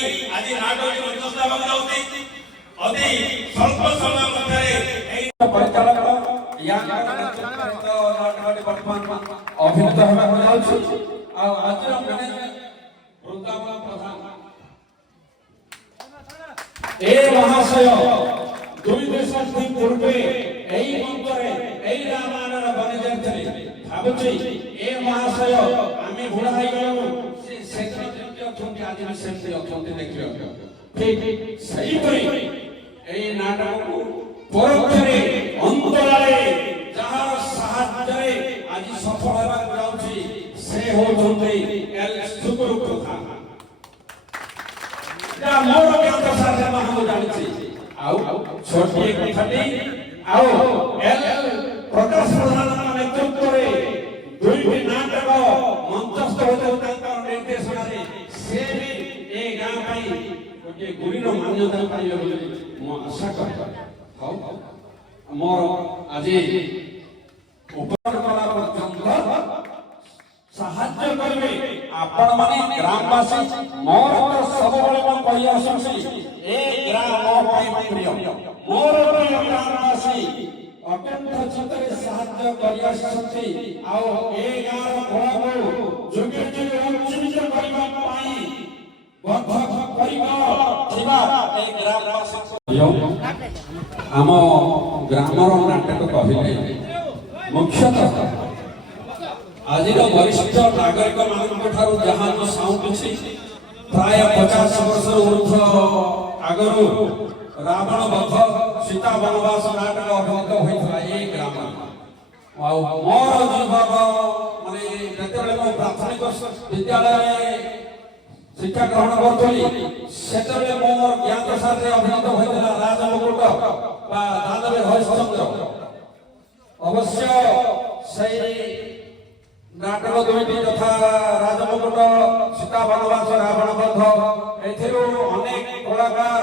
आज नाटक मध्यस्थ हेबाक जाउछि अति स्वल्प समय मध्यरे परिचालक या नाटकटी वर्तमान अभिनीत हेबाक जाउछि आ आजिर मैनेजमेंट वृंदावन प्रधान ए महाशय दुई देश दिन पूर्वे एई मंत्रे एई रामायण बनेजर थे भाबुछि ए महाशय आमे बुढ़ा हो गलु से अछंती आज भी सेमती अछंती देखियो ठीक सही परी एई नाटक को परोक्षरे अंतराले जहार साहाय्यरे आज सफल हेबा जाउछि से होछंती एल सुकुरु प्रधान या मोर ज्ञान सारे हम जानिछि आउ छोटी कथाटी आउ एल प्रकाश प्रधान नेतृत्व रे दुईटी नाटक मंचस्थ होते तांकर निर्देशन रे से भी ए गां पई गोटे गुरीर मान्यता पाइबे बोली म आशा करता हौ मोर आज उपकार कला पर्यंत साहाय्य करबे आपण माने ग्रामवासी मोर तो सब बळे म कहि आसुछि ए ग्राम पई प्रिय मोर प्रिय ग्रामवासी अत्यंत चित्तरे साहाय्य करि आसुछि आ ए गार कोळाको जुगे जुगे उच्चित करिबा पई बद्ध करिबा थिबा ए ग्रामवासी आम ग्रामर नाटक कहिले मुख्यतः आज वरिष्ठ नागरिक मान जहाँ जो साउंड प्राय 50 वर्ष ऊर्ध आगु रावण बध सीता वनवास नाटक अभिनीत होता है ग्राम मोर जीवन माने जिते मो प्राथमिक विद्यालय शिक्षा ग्रहण करी से मोर ज्ञान सारे अभिनीत होता राजमुकुट दानवे हरिश्चंद्र अवश्य से नाटक दुईटी तथा राजमुकुट सीता वनवास रावण बध एथिरो अनेक कलाकार